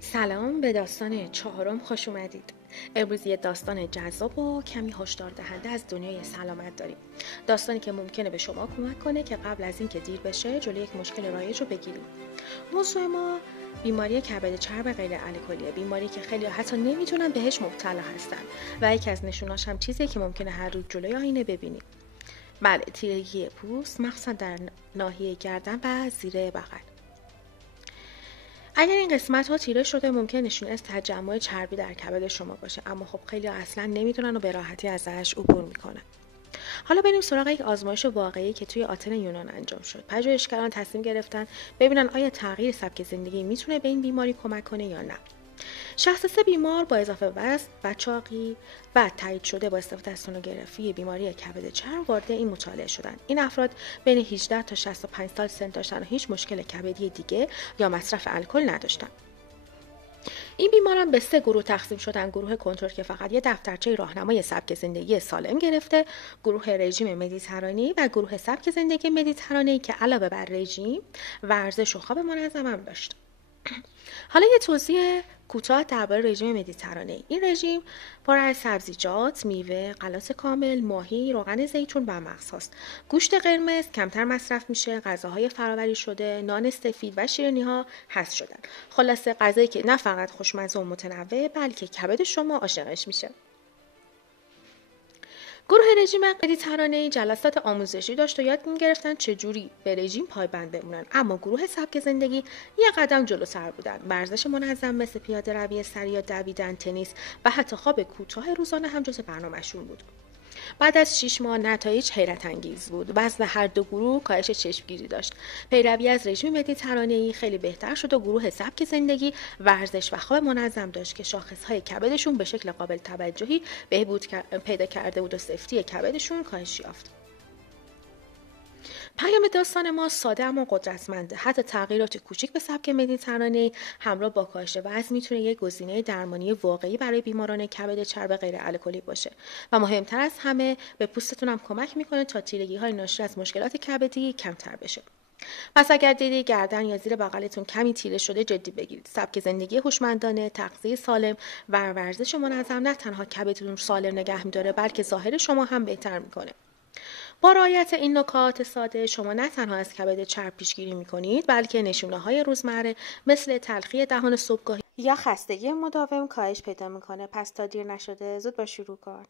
سلام، به داستان چهارم خوش اومدید. امروز یه داستان جذاب و کمی هشدار دهنده از دنیای سلامت داریم. داستانی که ممکنه به شما کمک کنه که قبل از اینکه دیر بشه جلوی یک مشکل رایج رو بگیریم. موضوع ما بیماری کبد چرب غیر الکلیه، بیماری که خیلی حتی نمیتونن بهش مبتلا هستن و یکی از نشوناش هم چیزیه که ممکنه هر روز جلوی آینه ببینیم. بله، تیرگی پوست، مخصوصا در ناحیه گردن و زیر بغل. اگر این قسمت ها تیره شده ممکن نشون از تجمع چربی در کبد شما باشه، اما خب خیلی اصلا نمیتونن و به راحتی ازش عبور میکنن. حالا بریم سراغ یک آزمایش واقعی که توی آتن یونان انجام شد. پژوهشگران تصمیم گرفتن ببینن آیا تغییر سبک زندگی میتونه به این بیماری کمک کنه یا نه. 63 بیمار با اضافه وزن و چاقی و تایید شده با استفاده از سونوگرافی بیماری کبد چرب وارد این مطالعه شدند. این افراد بین 18 تا 65 سال سن داشتن و هیچ مشکل کبدی دیگه یا مصرف الکل نداشتند. این بیماران به 3 گروه تقسیم شدن. گروه کنترل که فقط یه دفترچه راهنمای سبک زندگی سالم گرفته، گروه رژیم مدیترانه‌ای و گروه سبک زندگی مدیترانه‌ای که علاوه بر رژیم، ورزش و خواب منظم هم داشت. حالا یه توضیح کوتاه درباره رژیم مدیترانه‌ای. این رژیم پر از سبزیجات، میوه، غلات کامل، ماهی، روغن زیتون و مغز هاست. گوشت قرمز کمتر مصرف میشه، غذاهای فرآوری شده، نان سفید و شیرینی‌ها حذف شدن. خلاصه غذایی که نه فقط خوشمزه و متنوع بلکه کبد شما عاشقش میشه. گروه رژیم مدیترانه‌ای جلسات آموزشی داشت و یاد می‌گرفتن چجوری به رژیم پایبند بمونن، اما گروه سبک زندگی یه قدم جلوتر بودن. ورزش منظم مثل پیاده روی سریع یا دویدن، تنیس و حتی خواب کوتاه روزانه هم جزو برنامه‌شون بود. بعد از 6 ماه نتایج حیرت انگیز بود. وزن هر دو گروه کاهش چشمگیری داشت. پیروی از رژیم مدیترانه‌ای خیلی بهتر شد و گروه سبک زندگی ورزش و خواب منظم داشت که شاخص‌های کبدشون به شکل قابل توجهی بهبود پیدا کرده بود و سفتی کبدشون کاهش یافت. پیام داستان ما ساده اما قدرتمنده. حتی تغییرات کوچک به سبک مدیترانه‌ای همراه با کاهش وزن میتونه یک گزینه درمانی واقعی برای بیماران کبد چرب غیر الکلی باشه و مهمتر از همه به پوستتون هم کمک میکنه تا تیرگی‌های ناشی از مشکلات کبدی کمتر بشه. پس اگر دیدی گردن یا زیر بغلتون کمی تیره شده جدی بگیرید. سبک زندگی هوشمندانه، تغذیه سالم و ورزش منظم نه تنها کبدتون سالم نگه می‌داره بلکه ظاهر شما هم بهتر میکنه. با رعایت این نکات ساده شما نه تنها از کبد چرب پیشگیری می‌کنید بلکه نشونه‌های روزمره مثل تلخی دهان صبحگاهی یا خستگی مداوم کاهش پیدا می‌کنه. پس تا دیر نشده زود با شروع کن.